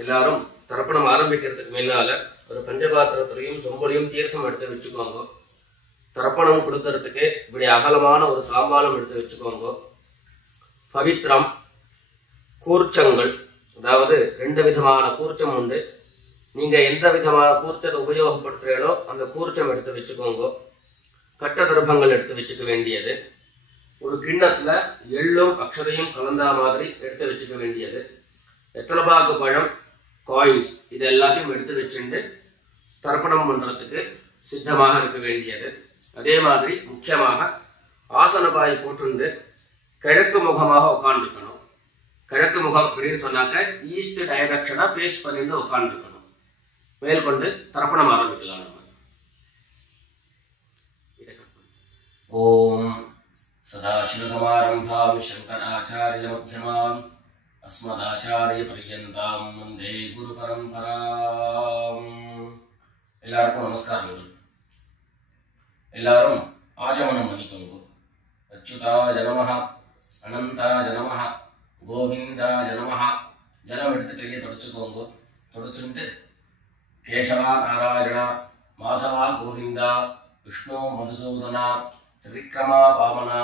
எல்லாரும் தர்ப்பணம் ஆரம்பிக்கிறதுக்கு முன்னால ஒரு பஞ்சபாத்திரத்திலையும் சொம்பலையும் தீர்த்தம் எடுத்து வச்சுக்கோங்க. தர்ப்பணம் கொடுக்கறதுக்கு இப்படி அகலமான ஒரு தாம்பாலம் எடுத்து வச்சுக்கோங்க. பவித்திரம், கூர்ச்சங்கள், அதாவது 2 விதமான கூர்ச்சம் உண்டு. நீங்க எந்த விதமான கூர்ச்சத்தை உபயோகப்படுத்துறீங்களோ அந்த கூர்ச்சம் எடுத்து வச்சுக்கோங்க. கட்ட தர்ப்பங்கள் எடுத்து வச்சுக்க வேண்டியது. ஒரு கிண்ணத்துல எள்ளும் அக்ஷதையும் கலந்தா மாதிரி எடுத்து வச்சுக்க வேண்டியது. வெத்தலைபாக்கு பழம், காயின்ஸ், இது எல்லாத்தையும் எடுத்து வச்சுட்டு தர்ப்பணம் பண்றதுக்கு சித்தமாக இருக்க வேண்டியது. அதே மாதிரி முக்கியமாக ஆசனபாய் போட்டு கிழக்கு முகமாக உட்காந்துருக்கணும். கிழக்கு முகம் அப்படின்னு சொன்னாக்க ஈஸ்ட் டைரக்ஷனா ஃபேஸ் பண்ணிட்டு உட்காந்துருக்கணும். மேற்கொண்டு தர்ப்பணம் ஆரம்பிக்கலாம். நம்ம ஓம் சதாசிவசமாரம்பாம் சங்கராச்சாரிய மத்யமாம் அஸ்மதாச்சாரிய பர்யந்தாம் வந்தே குரு பரம்பராம். எல்லாருக்கும் நமஸ்காரங்கள். எல்லாரும் ஆச்சமனம் பண்ணிக்கோங்க. அச்சுதாய நமஹ, அனந்தாய நமஹ, கோவிந்தாய நமஹ. ஜலம் எடுத்து கையை தொடச்சுக்கோங்க. தொடச்சுட்டு கேசவா நாராயணா, மாதவா கோவிந்தா, விஷ்ணு மதுசூதனா, திரிவிக்ரமா வாமனா,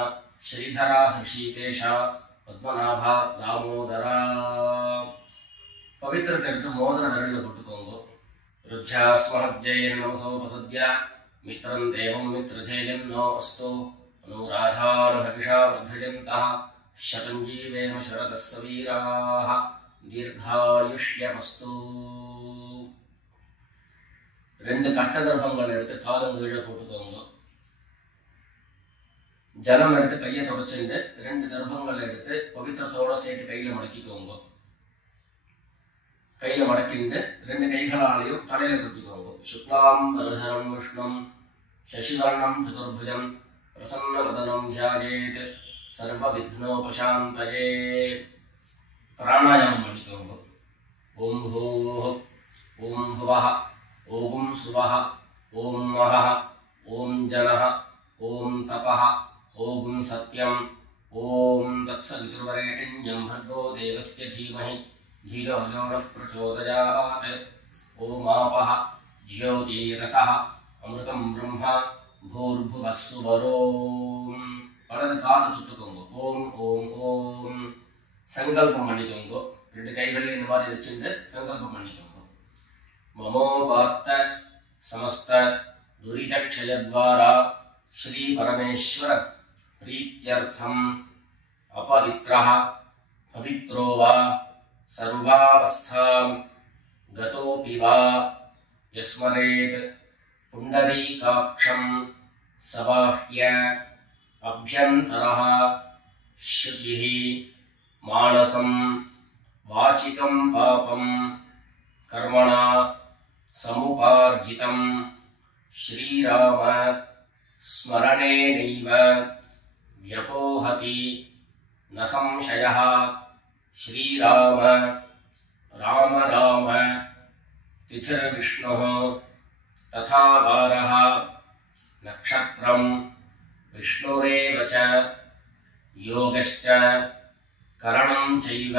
ஸ்ரீதரா ஹிருஷிகேஷா, பத்மநாபா தாமோதரா. பவித்திரத்தை எடுத்து மோதிர விரலில் போட்டுக்கோங்க. ருத்யாஸ்மஹத்யைர் நமசோபசத்ய மித்ரம் தேவம் மித்ரதேயம் நோ அஸ்து அனுராதானுஹவிஷா வர்தயந்தः சதம் ஜீவேம சரதஸ்ஸ வீராः தீர்காயுஷ்யமஸ்து. 2 கட்ட தர்ப்பங்கள் எடுத்து காலங்கீழ போட்டுக்கோங்க. ஜலம் எடுத்து கையை தொடச்சுட்டு 2 தர்ப்பங்கள் எடுத்து பவித்திரத்தோட சேர்த்து கையில மடக்கிக்கோங்க. கையில மடக்கிட்டு 2 கைகளாலையும் தலையில குத்திக்கோங்க. சுக்லாம் வரதரம் விஷ்ணும் சசிவர்ணம் சதுர்புஜம் பிரசன்னவதனம் தியாயேத் சர்வ விக்னோபசாந்தயே. பிராணாயாமம் பண்ணிக்கோங்க. ஓம் பூஹ், ஓம் புவஹ, ஓம் சுவஹ, ஓம் மஹஹ, ஓம் ஜனஹ, ஓம் தபஹ, ஓம் சத்யம், ஓம் தத்சவிதுர்வரேண்யம் भर्गो देवस्य धीमहि धियो यो नः प्रचोदयात्. ஓம் ஆபஹ ஜ்யோதிரசஹ அமிர்தம் பிரம்மா பூர்புவः சுவரோம். வலது காது தொட்டுக்கோங்க. ஓம் ஓம் ஓம். சங்கல்பம் பண்ணிக்கோங்க. 2 கைகளையும் இந்த மாதிரி வச்சுட்டு சங்கல்பம் பண்ணிக்கோங்க. மமோபாத்த சமஸ்த துரிதக்ஷயத்வாரா ஸ்ரீ பரமேஸ்வர प्रीत्यर्थम अपवित्रः पवित्रो वा सर्वावस्थां गतोऽपि वा यस्मरेत् पुण्डरीकाक्षं सबाह्य अभ्यन्तरः शुचिः मानसं वाचिकं पापं कर्मणा समुपार्जितं श्रीराम स्मरणेनैव व्यपोहति न संशयः. श्रीराम राम राम तिथिर्विष्णुः तथा वारः नक्षत्रं विष्णुरेव च योगश्च करणं चैव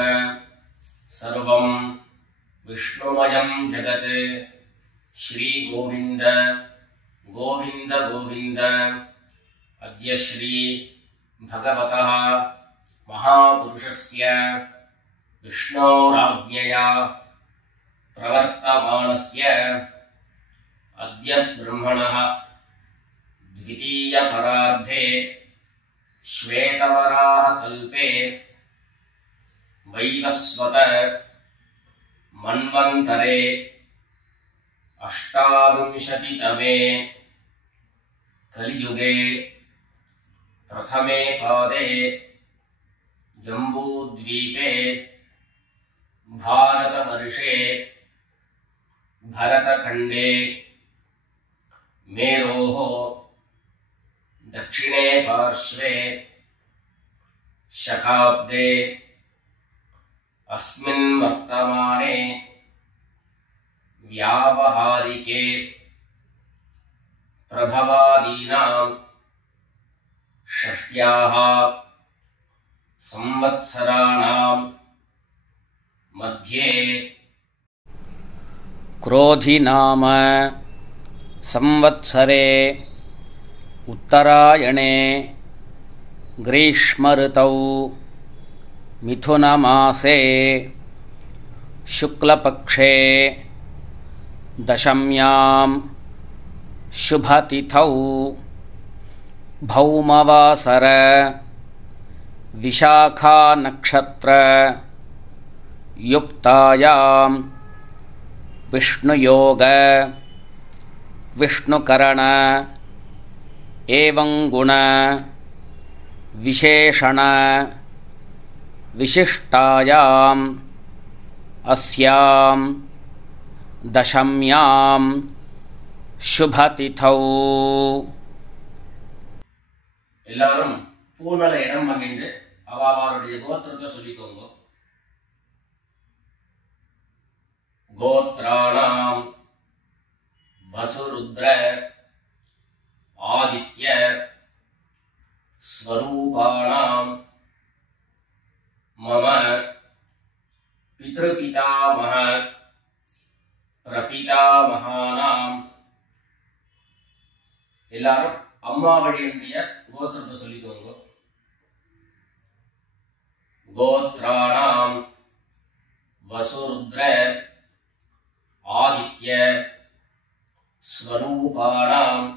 सर्वं विष्णुमयं जगत्. श्री गोविंद गोविंद गोविंद. अद्य श्री भगवतः महापुरुषस्य विष्णोराज्ञया प्रवर्तमानस्य अद्य ब्रह्मणः द्वितीयपरार्धे श्वेतवराह कल्पे वैवस्वत मन्वन्तरे 28तमे कलियुगे प्रथमे पादे जम्बूद्वीपे भारतवर्षे भरतखण्डे मेरोः दक्षिणे पार्श्वे शकाब्दे अस्मिन् वर्तमाने व्यावहारिके प्रभवादीनां षष्ट्याः संवत्सराणां मध्ये क्रोधि नाम संवत्सरे उत्तरायणे ग्रीष्मऋतौ मिथुनमासे शुक्लपक्षे दशम्यां शुभतिथौ भौमवासर विशाखा नक्षत्र युक्तायां विष्णुयोग विष्णुकरण एवं गुण विशेषण विशिष्टायां अस्यां दशम्यां शुभतिथौ எல்லாரும் பூனல இடம் பண்ணிட்டு அவளுடைய கோத்திரத்தை சொல்லிக்கோங்க. கோத்ராணாம் வசுருத்ர ஆதித்ய ஸ்வரூபாணாம் மம பித்ருபிதாமஹ பிரபிதாமஹானாம். எல்லாரும் அம்மா வழியுடைய கோத்திரத்தை சொல்லிக்கோங்க. கோத்ராணாம் வசுருத்ர ஆதித்ய ஸ்வரூபாணாம்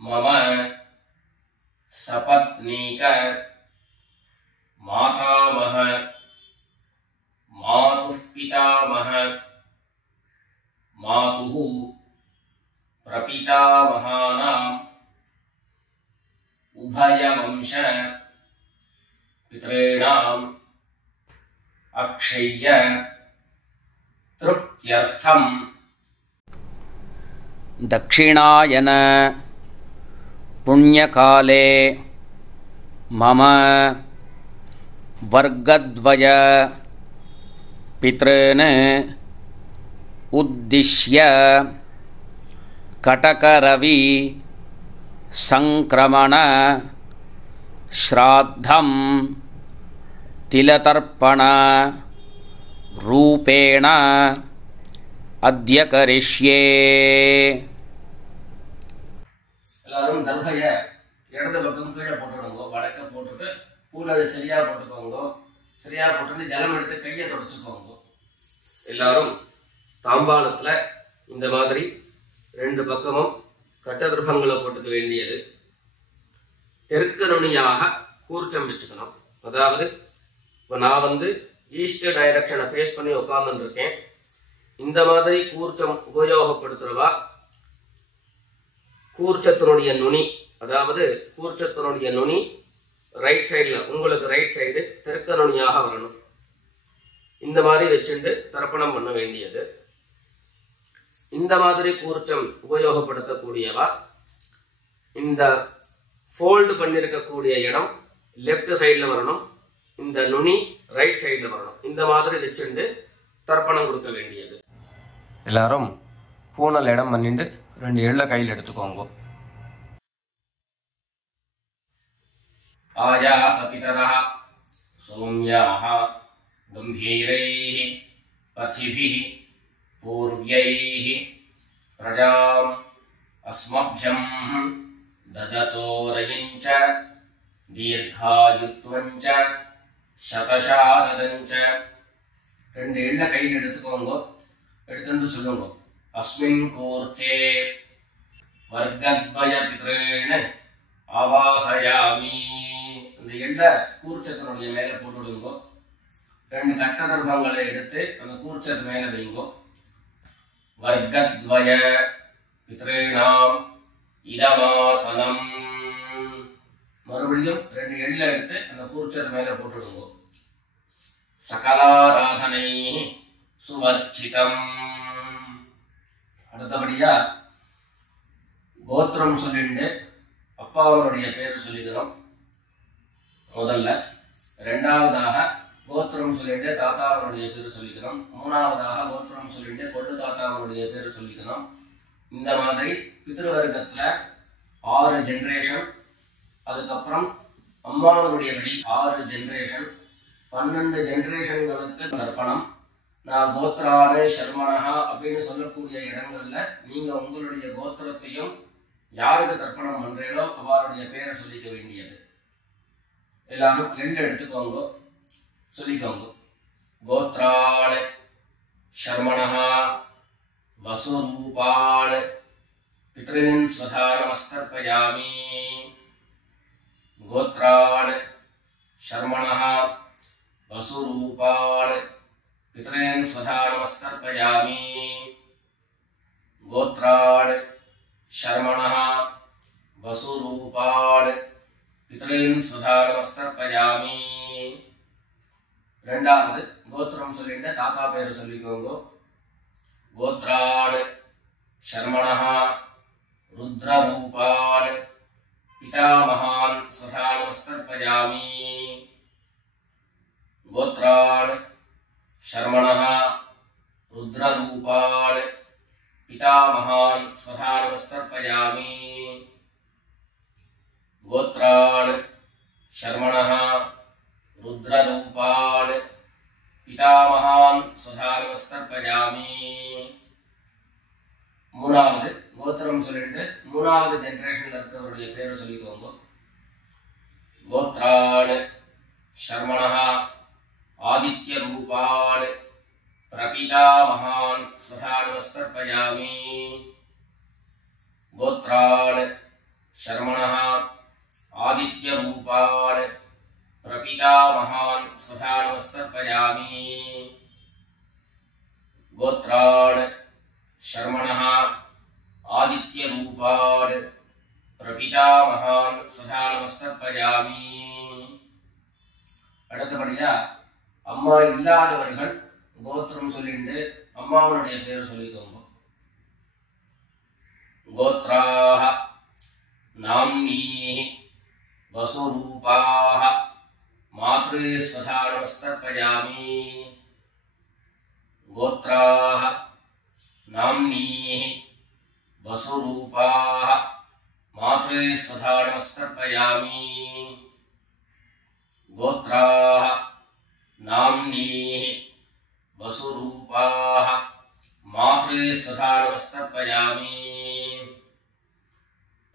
மம சபத்னீக மாதாமஹ மாதுः பிதாமஹ மாதுः பிரபிதாமஹானாம் உபயவம்ச பித்ரேணாம் அக்ஷய்ய திருப்த்யர்த்தம். दक्षिणायन पुण्यकाले मम वर्गद्वय पितॄन् उद्दिश्य कटकरवि संक्रमण श्राद्धं तिलतर्पण रूपेण अद्य करिष्ये. எல்லாரும் தர்பைய இடது பக்கம் கீழே போட்டுடுங்க. வடக்க போட்டுட்டு பூனை சரியா போட்டுக்கோங்க. சரியா போட்டுட்டு ஜலம் எடுத்து கையை தொடச்சுக்கோங்க. எல்லாரும் தாம்பாளத்துல இந்த மாதிரி ரெண்டு பக்கமும் கட்ட திருப்பங்களை போட்டுக்க வேண்டியது. தெற்கு நுனியாக கூர்ச்சம் வச்சுக்கணும். அதாவது இப்போ நான் ஈஸ்ட் டைரக்ஷனை ஃபேஸ் பண்ணி உட்கார்ந்து இருக்கேன். இந்த மாதிரி கூர்ச்சம் உபயோகப்படுத்துறவா கூர்ச்சத்தினுடைய நுனி, அதாவது கூர்ச்சத்தினுடைய நுனி ரைட் சைடில், உங்களுக்கு ரைட் சைடு தெற்கு நுனியாக வரணும். இந்த மாதிரி வச்சுட்டு தர்ப்பணம் பண்ண வேண்டியது. இந்த மாதிரி கூர்ச்சம் உபயோகப்படுத்தக்கூடியவா இந்த ஃபோல்டு பண்ணியிருக்கக்கூடிய இடம் லெஃப்ட் சைடில் வரணும். இந்த நுனி ரைட் சைடில் வரணும். இந்த மாதிரி வச்சுட்டு தர்ப்பணம் கொடுக்க வேண்டியது. எல்லாரும் பூனல் இடம் பண்ணிட்டு ரெண்டு எள்ள கையில் எடுத்துக்கோங்க. ஆயாத பிதரஹ சௌம்யாஹ கம்பீரைஹ பதிபிஹ பூர்வ்யைஹ பிரஜாம் அஸ்மப்யம் தததோரயஞ்ச தீர்காயுத்வஞ்ச சதசாரதஞ்ச. ரெண்டு எள்ள கையில் எடுத்துக்கோங்க. எடுத்துட்டு சொல்லுங்க. அஸ்மின் கூர்ச்சே வர்க்கத்வய பித்ரேண அவாஹயாமி. அந்த எள்ள கூர்ச்சத்தினுடைய மேல போட்டுடுங்க. ரெண்டு கட்ட தர்ப்பங்களை எடுத்து அந்த கூர்ச்சத்து மேல வைங்க. வர்க்கத்வய பித்ரேணாம் இதமாசனம். மறுபடியும் ரெண்டு எள்ள எடுத்து அந்த கூர்ச்சத்து மேல போட்டுடுங்க. சகலாராதனை சுவர்ச்சிதம். அடுத்தபடியா கோத்திரம் சொல்லிட்டு அப்பாவனுடைய பேர் சொல்லிக்கிறோம். முதல்ல. ரெண்டாவதாக கோத்திரம் சொல்லிட்டு தாத்தாவனுடைய பேர் சொல்லிக்கணும். மூணாவதாக கோத்திரம் சொல்லிட்டு கொள்ளு தாத்தாவனுடைய பேர் சொல்லிக்கணும். இந்த மாதிரி பித்ருவர்க்கத்துல 6 ஜென்ரேஷன், அதுக்கப்புறம் அம்மாவனுடைய வழி 6 ஜென்ரேஷன், 12 ஜென்ரேஷன்களுக்கு தர்ப்பணம். நான் கோத்ரான சர்மனஹா அப்படின்னு சொல்லக்கூடிய இடங்கள்ல நீங்க உங்களுடைய கோத்திரத்தையும் யாருக்கு தர்ப்பணம் பண்றீங்களோ அவருடைய பேரை சொல்லிக்க வேண்டியது. எல்லாரும் எள்ளு எடுத்துக்கோங்க, சொல்லிக்கோங்க. கோத்ரான சர்மனஹா வசுரூபான் பித்ரீன் ஸ்வதா நமஸ்தர்ப்பயாமி. கோத்ரான் சர்மனஹா வசுரூபான் பித்ரீன் ஸ்வதா நமஸ்தர்ப்பயாமி. கோத்ரான் சர்மனஹா வசுரூபான் பித்ரீன் ஸ்வதா நமஸ்தர்ப்பயாமி. ரெண்டாவது கோத்திரம் சொல்லிட்டு தாத்தா பேரு சொல்லிக்கோங்க. கோத்ரான் சர்மனஹா ருத்ரரூபான் பிதாமகான் ஸ்வதா நமஸ்தர்ப்பயாமி. கோத்ரான் சர்மனஹா ருத்ரரூபான் பிதாமகான் ஸ்வதா நமஸ்தர்ப்பயாமி. கோத்ரான் சர்மனஹா ருத்ரரூபான் பிதாமகான் ஸ்வதா நமஸ்தர்ப்பயாமி. மூணாவது கோத்திரம் சொல்லிட்டு மூணாவது ஜெனரேஷன்ல இருக்கிறவருடைய பேரை சொல்லிக்கோங்க. கோத்ரான் சர்மனஹா ஆதித்ய ரூபான் பிரபிதாமகான் ஸ்வதா நமஸ்தர்ப்பயாமி. கோத்ரான் சர்மனஹா ஆதித்ய ரூபான் பிரபிதாமகான் ஸ்வதா நமஸ்தர்ப்பயாமி. கோத்ரான் சர்மனஹா ஆதித்ய ரூபான் பிரபிதாமகான் ஸ்வதா நமஸ்தர்ப்பயாமி. அடுத்தபடியா அம்மா இல்லாதவர்கள் கோத்திரம் சொல்லிட்டு அம்மாவனுடைய பேரை சொல்லிக்கோங்க. கோத்ராஹ நாம்னீஹி வசுரூபாஹ மாத்ரே ஸ்வதா நமஸ்தர்ப்பயாமி. கோத்ராஹ நாம்னீஹி வசுரூபாஹ மாத்ரே ஸ்வதா நமஸ்தர்ப்பயாமி. கோத்ராஹ நாம்னீஹி வசுரூபாஹ மாத்ரே ஸ்வதா நமஸ்தர்ப்பயாமி.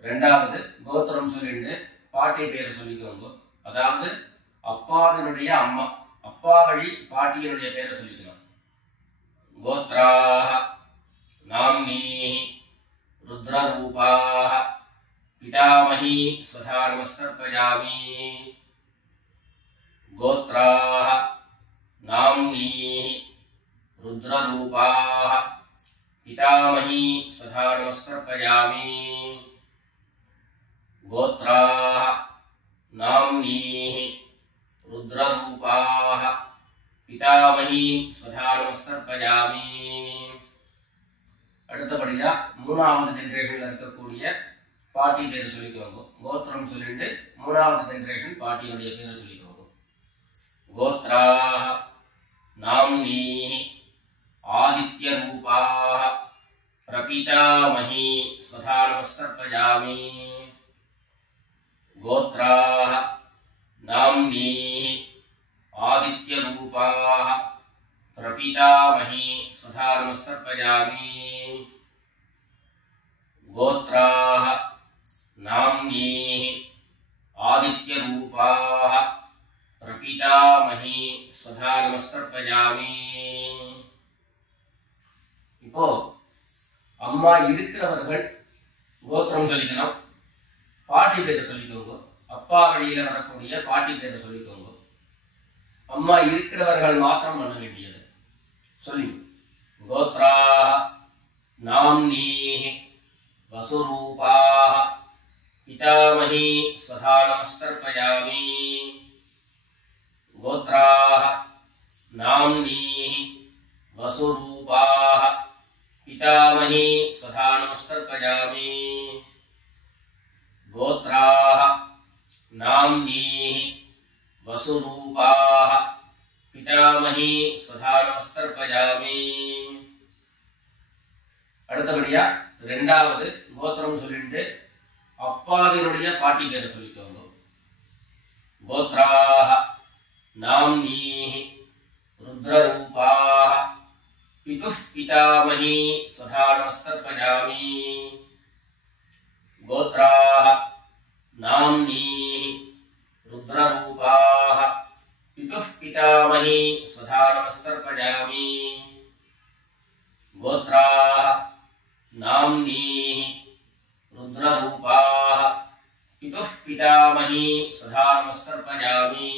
ரெண்டாவது கோத்திரம் சொல்லிட்டு பாட்டி பேர் சொல்லிக்கோங்க. அதாவது அப்பாவினுடைய அம்மா, அப்பா வழி பாட்டியினுடைய பேரை சொல்லிக்கணும். கோத்ராஹ நாம்னீஹி ருத்ரரூபாஹ பிதாமஹி ஸ்வதா நமஸ்தர்ப்பயாமி. கோத்ராஹ நாம்னீஹி ருத்ரரூபாஹ பிதாமஹி ஸ்வதா நமஸ்தர்ப்பயாமி. கோத்ராஹ நாம்னீஹி ருத்ரரூபாஹ பிதாமஹி ஸ்வதா நமஸ்தர்ப்பயாமி. அடுத்தபடியா மூணாவது ஜெனரேஷன்ல இருக்கக்கூடிய பாட்டி பேரை சொல்லிக்கோங்க. கோத்திரம் சொல்லிட்டு மூணாவது ஜெனரேஷன் பாட்டியுடைய பேரை சொல்லிக்கோங்க. கோத்ராஹ நாம்னீஹி ஆதித்ய ரூபாஹ பிரபிதாமஹி ஸ்வதா நமஸ்தர்ப்பயாமி. கோத்ராஹ நாம்னீஹி ஆதித்ய ரூபாஹ பிரபிதாமஹி ஸ்வதா நமஸ்தர்ப்பயாமி. கோத்ராஹ நாம்னீஹி ஆதித்ய ரூபாஹ பிரபிதாமஹி ஸ்வதா நமஸ்தர்ப்பயாமி. இப்போ அம்மா இருக்கிறவர்கள் கோத்திரம் சொல்லிக்கணும், பாட்டி பேரை சொல்லிக்கோங்க. அப்பா வழியில வரக்கூடிய பாட்டி பேரை சொல்லிக்கோங்க. அம்மா இருக்கிறவர்கள் மாத்திரம் பண்ண வேண்டியது. சொல்லி கோத்ராஹ நாம்னீஹி வசுரூபாஹ பிதாமஹி ஸ்வதா நமஸ்தர்ப்பயாமி. கோத்ராஹ நாம்னீஹி வசுரூபாஹ பிதாமஹி ஸ்வதா நமஸ்தர்ப்பயாமி. கோத்ராஹ நாம்னீஹி वसुरूपाः पितामही स्वधा नमस्कर्पयामि. அடுத்தபடியா இரண்டாவது கோத்திரம் சொல்லிட்டு அப்பாவினுடைய பாட்டி பேரை சொல்லிக்கோங்க. கோத்ராஹ நாம்னீஹி ருத்ரரூபாஹ பிதுः பிதாமஹி स्वधा नमस्कर्पयामि. गोत्राः नाम्नीः रुद्ररूपाः पितुः पितामही स्वधा नमस्कर्पयामि. गोत्राः नाम्नीः रुद्ररूपाः पितुः पितामही स्वधा नमस्कर्पयामि.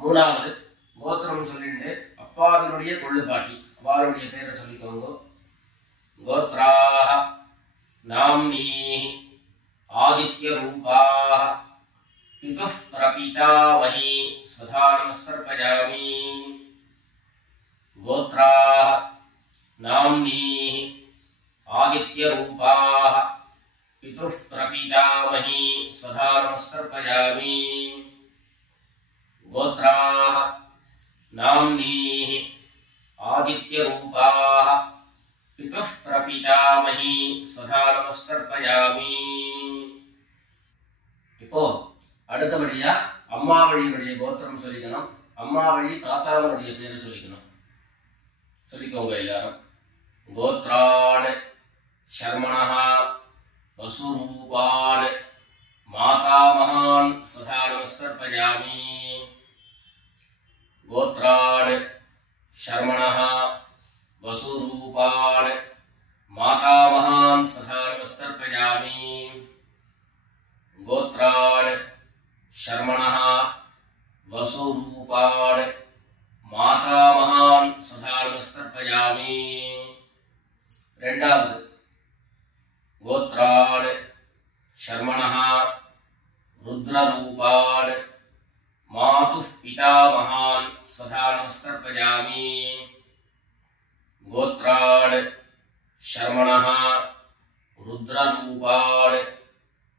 மூணாவது கோத்திரம் சொல்லிட்டு அப்பாவினுடைய கொள்ளுப்பாட்டி அவருடைய பேரை சொல்லிக்கோங்க. கோத்ராஹ नाम्नीः आदित्यरूपाः पितुः प्रपितामही स्वधा नमस्कर्पयामि. गोत्राः नाम्नीः आदित्यरूपाः पितुः प्रपितामही स्वधा नमस्कर्पयामि. गोत्राः नाम्नीः आदित्यरूपाः पितुः प्रपितामही स्वधा नमस्कर्पयामि. இப்போ அடுத்தபடியா அம்மா வழியினுடைய கோத்திரம் சொல்லிக்கணும். அம்மா வழி தாத்தாவனுடைய பேரு சொல்லிக்கணும். சொல்லிக்கோங்க எல்லாரும். கோத்ரான் शर्मणः वसुरूपान् मातामहान् स्वधा नमस्कर्पयामि. गोत्रान् शर्मणः वसुरूपान् मातामहान् स्वधा नमस्कर्पयामि. गोत्रान् शर्मणः वसुरूपान् मातामहान् स्वधा नमस्कर्पयामि. இரண்டாவது गोत्रान् शर्मणः रुद्ररूपान् मातुः पितामहान् स्वधा नमस्कर्पयामि. गोत्रान् शर्मणः रुद्ररूपान्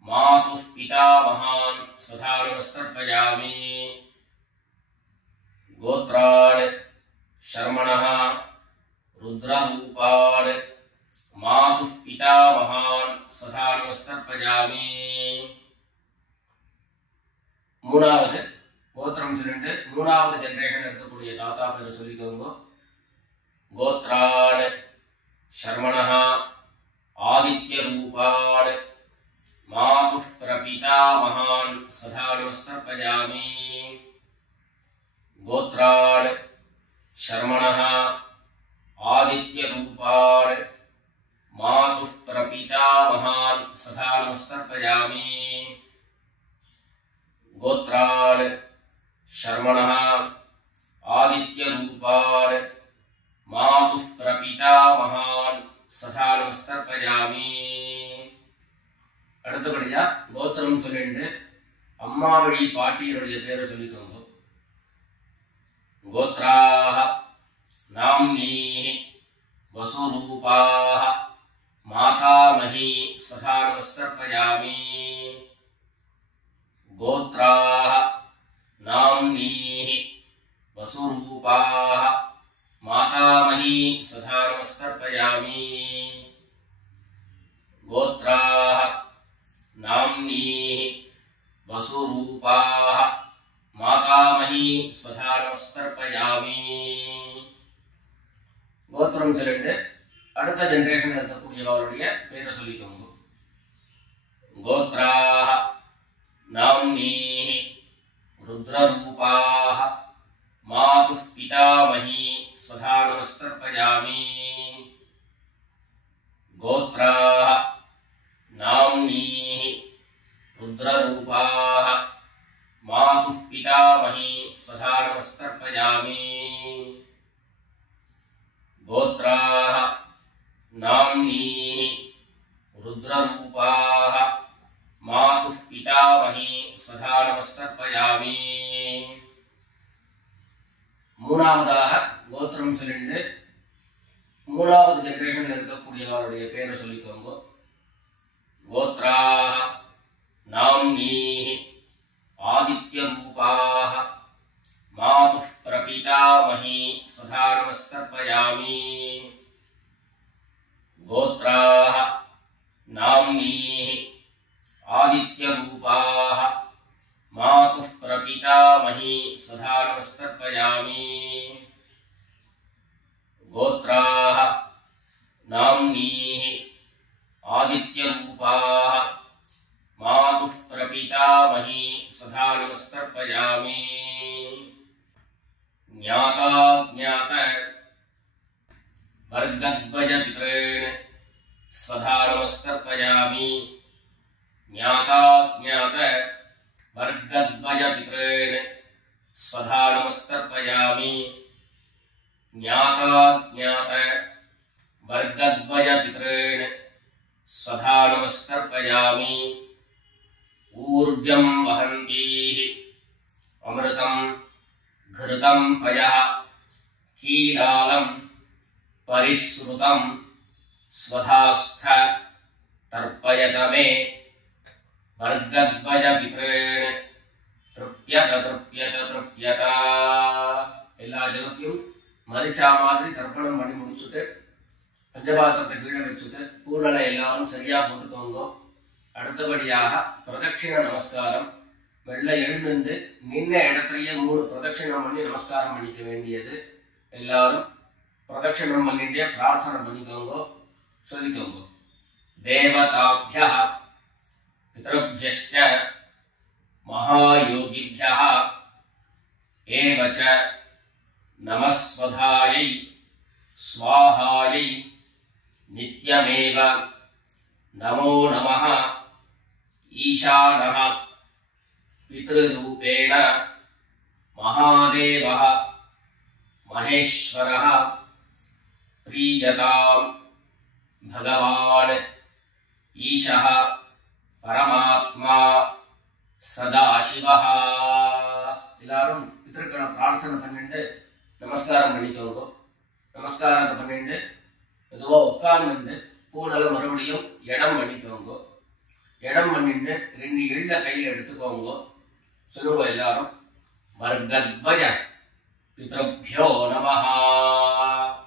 मातुः पितामहान् स्वधा नमस्कर्पयामि. गोत्रान् शर्मणः रुद्ररूपान् मातुः पितामहान् स्वधा नमस्कर्पयामि. மூணாவது கோத்திரம் சொல்லிட்டு மூணாவது ஜெனரேஷன் இருக்கக்கூடிய தாத்தா பேரை சொல்லிக்கோங்க. गोत्रान् शर्मणः आदित्यरूपान् मातुः प्रपितामहान् स्वधा नमस्कर्पयामि. गोत्रान् शर्मणः आदित्यरूपान् मातुः प्रपितामहान् स्वधा नमस्कर्पयामि. गोत्रान् शर्मणः आदित्यरूपान् मातुः प्रपितामहान् स्वधा नमस्कर्पयामि. அடுத்தபடியா கோத்திரம் சொல்லிட்டு அம்மா வழி பாட்டியருடைய பேரை சொல்லிக்கோங்க. गोत्राः नाम्नीः वसुरूपाः मातामही स्वधा नमस्कर्पयामि. गोत्राः नाम्नीः वसुरूपाः मातामही स्वधा नमस्कर्पयामि. गोत्राः नाम्नीः वसुरूपाः मातामही स्वधा नमस्कर्पयामि. கோத்திரம் சொல்லிட்டு அடுத்த ஜெனரேஷன் இருக்கக்கூடியவருடைய பேரை சொல்லிக்கோங்க. கோத்ராஹ நாம்னீஹ ருத்ரரூபாஹ मातुः पितामही स्वधा नमस्कर्पयामि. गोत्राः नाम्नीः रुद्ररूपाः मातुः पितामही स्वधा नमस्कर्पयामि. गोत्राः नाम्नीः रुद्ररूपाः मातुः पितामही स्वधा नमस्कर्पयामि. மூணாவதாக கோத்திரம் சொல்லிட்டு மூணாவது ஜெனரேஷன்ல இருக்கக்கூடியவருடைய பேரை சொல்லிக்கோங்க. கோத்ராஹ நாம்னீஹ आदित्यरूपाः मातुः प्रपीतामही स्वधा नमस्तर्पयामि। गोत्राः नाम्नीः आदित्यरूपाः मातुः प्रपीतामही स्वधा नमस्तर्पयामि। गोत्राः नाम्नीः आदित्यरूपाः मातुः प्रपीतामही स्वधा नमस्तर्पयामि। ज्ञाता ज्ञात वर्गद्वयपितॄन् स्वधा नमस्तर्पयामि। ज्ञाता ज्ञात वर्गद्वयपितॄन् स्वधा नमस्तर्पयामि। ज्ञाता ज्ञात वर्गद्वयपितॄन् स्वधा नमस्तर्पयामि। ऊर्जं वहन्तीः अमृतं घृतं पयः कीलालं परिश्रुतं स्वधास्थ तर्पयत मे। वर्गद्वयपितॄन् तृप्यत तृप्यत तृप्यत। எல்லா ஜனத்தையும் மரிச்சா மாதிரி தர்ப்பணம் பண்ணி முடிச்சுட்டு பஞ்சபாத்திரத்தை கீழே வச்சுட்டு பூரணை எல்லாரும் சரியா போட்டுக்கோங்க. அடுத்தபடியாக பிரதட்சிண நமஸ்காரம். வெள்ளை எழுந்து நின்ன இடத்துலயே 3 பிரதட்சிணம் பண்ணி நமஸ்காரம் பண்ணிக்க வேண்டியது. எல்லாரும் பிரதட்சிணம் பண்ணிட்டே பிரார்த்தனை பண்ணிக்கோங்க, சொல்லிக்கோங்க. தேவதாப்யः பித்ருப்யश्च மகாயோகிभ्यः एव च नमस्वधायै स्वाहायै नित्यमेव नमो नमः। ईशानः पितृरूपेण महादेवः महेश्वरः प्रीयतां भगवान् ईशः परमात्मा सदाशिवः। எல்லாரும் பித்ருக்களை பிரார்த்தனை பண்ணிட்டு நமஸ்காரம் பண்ணிக்கோங்க. நமஸ்காரத்தை பண்ணிட்டு மெதுவா உட்கார்ந்து பூனல மறுபடியும் இடம் பண்ணிக்கோங்க. இடம் பண்ணிட்டு 2 எள்ள கையில எடுத்துக்கோங்க. சொல்லுங்க எல்லாரும். வர்கத்வய பித்ருப்யோ நமஹ.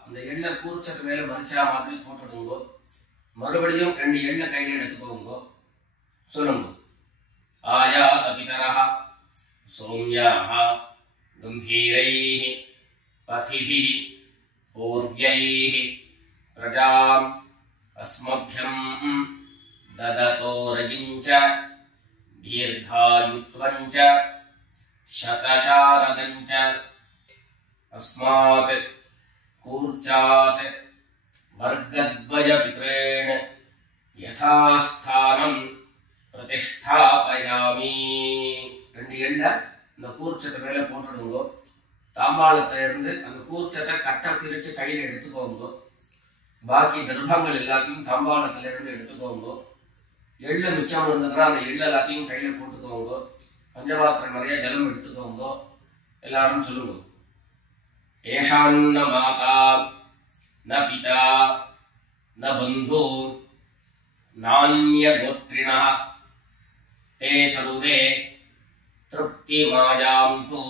அந்த எள்ள கூர்ச்சத்து மேல மரிச்சா மாதிரி போட்டுடுங்க. மறுபடியும் 2 எள்ள கையில எடுத்துக்கோங்க. சொல்லுங்க. ஆயாத பிதரஹ சௌம்யாஹ கம்பீரைஹ பதிபிஹ பூர்வ்யைஹ பிரஜாம் அஸ்மभ्यम् ददतो रजिञ्च दीर्घायुत्वञ्च शतशारदञ्च अस्मात् कूर्चात् वर्गद्वयपितॄन् यथास्थानं प्रतिष्ठापयामि. 2 எள்ள இந்த கூர்ச்சத்தை மேல போட்டுடுங்க. தாம்பாளத்துல இருந்து அந்த கூர்ச்சத்தை கட்ட பிரிச்சு கையில எடுத்துக்கோங்க. பாக்கி தர்பங்கள் எல்லாத்தையும் தாம்பாளத்துல இருந்து எடுத்துக்கோங்க. எள்ளு மிச்சம் இருந்ததுன்னா அந்த எள்ளு எல்லாத்தையும் கையில போட்டுக்கோங்க. பஞ்சபாத்திரம் நிறைய ஜலம் எடுத்துக்கோங்க. எல்லாரும் சொல்லுங்க. ஏஷான்ன மாதா ந பிதா ந பந்து நான்ய கோத்ரிணः தே சர்வே திருப்திமாயாம் து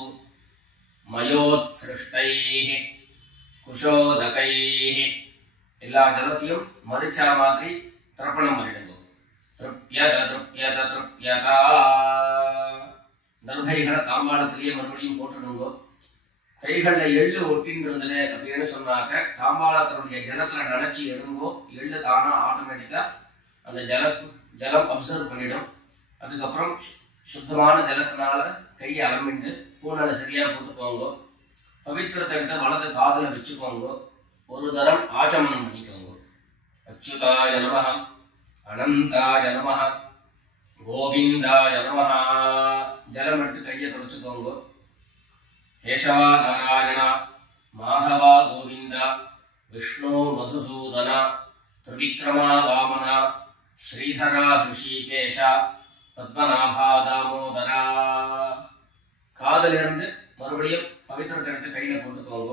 மயோத்ஸ்ருஷ்டைः குஷோதகைः. எல்லா ஜலத்தையும் மரிச்சா மாதிரி தர்ப்பணம் பண்ணிடுங்க. திருப்யத திருப்யத திருப்யதா. தர்பைகளை தாம்பாளத்திலேயே மறுபடியும் போட்டுடுங்க. கைகள்ல எள்ளு ஒட்டின்றது அப்படின்னு சொன்னாக்க தாம்பாளத்தினுடைய ஜலத்துல நினைச்சு எடுங்கோ. எள்ளு தானா ஆட்டோமேட்டிக்கா அந்த ஜலம் அப்சர்வ் பண்ணிடும். அதுக்கப்புறம் சுத்தமான ஜலத்தினால கையை அலம்பிண்டு பூனலை சரியா போட்டுக்கோங்க. பவித்திரத்தை விட்டு வலது காதுல வச்சுக்கோங்க. ஒரு தரம் ஆச்சமனம் பண்ணிக்கோங்க. அச்சுதாய நமஹ அனந்தாய நமஹ கோவிந்தாய நமஹ. ஜலம் எடுத்து கையை தொடச்சுக்கோங்க. கேசவா நாராயணா மாதவா கோவிந்தா விஷ்ணு மதுசூதனா திரிவிக்ரமா வாமனா ஸ்ரீதரா ஹிருஷிகேஷா பத்மநாபா தாமோதரா. காதல இருந்து மறுபடியும் பவித்திரத்தை எடுத்து கையில போட்டுக்கோங்க.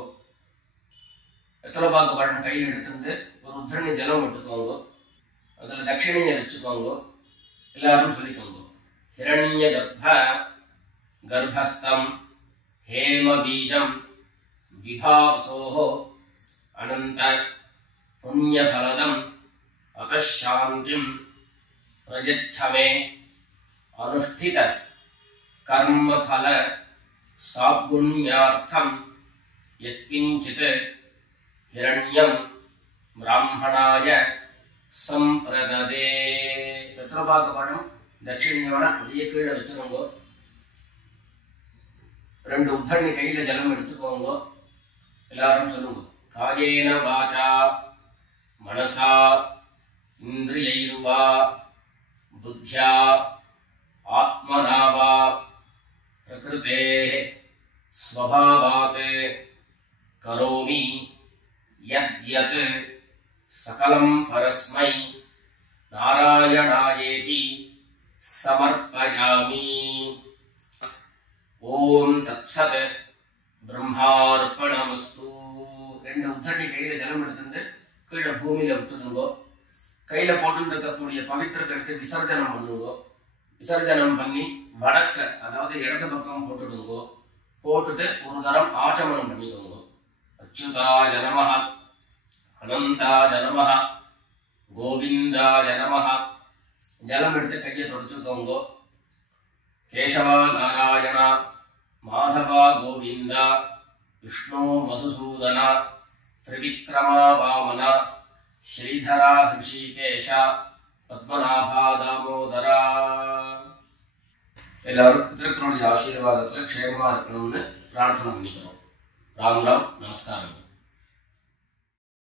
வெத்தலைப்பாக்கு பழம் கையில் எடுத்துட்டு ஒரு உத்திரணி ஜலம் எடுத்துக்கோங்க. அதுல தட்சிணையை வச்சுக்கோங்க. எல்லாரும் சொல்லிக்கோங்க. ஹிரண்ய கர்ப்ப गर्भस्थं हेमबीजं विभावसोः अनंत पुण्यफलदम् अतः शान्तिं प्रयच्छ मे अनुष्ठित कर्मफल सागुण्यार्थं यत्किंचित् हिरण्यं ब्राह्मणाय संप्रददे. पितृभाग पழம் தட்சிணையோட அப்படியே கீழே வச்சுக்கோங்க. 2 உத்தரணி கையில ஜலம் எடுத்துக்கோங்க. எல்லாரும் சொல்லுங்க. காயேன வாசா मनसा इंद्रियैर्वा बुद्ध्या आत्मना वा प्रकृतेः स्वभावात् करोमि यद्यत् सकलं परस्मै नारायणायेति समर्पयामि. ओम तत्सत् ब्रह्मार्पणमस्तु. 2 உத்தரணி கையில ஜலம் எடுத்துட்டு கீழே பூமியில விட்டுடுங்கோ. கையில போட்டுருக்கக்கூடிய பவித்திரத்தை விசர்ஜனம் பண்ணுங்கோ. விசர்ஜனம் பண்ணி வடக்க அதாவது இடது பக்கம் போட்டுடுங்கோ. போட்டுட்டு ஒரு தரம் ஆச்சமனம் பண்ணிக்கோங்க. அச்சுதாய நமஹ, அனந்தாய நமஹ, கோவிந்தாய நமஹ. ஜலம் எடுத்து கையை தொடச்சுக்கோங்க. கேசவா நாராயண, மாதவா கோவிந்தா, விஷ்ணு மதுசூதன, त्रिविक्रमा वामन, श्रीधरा ऋषिकेश, पद्मनाभा दामोदरा. எல்லாரும் பித்ருக்களுடைய ஆசீர்வாதத்துல க்ஷேமமா இருக்கணும்னு பிரார்த்தனை பண்ணிக்கிறோம். ராம் ராம், நமஸ்காரம்.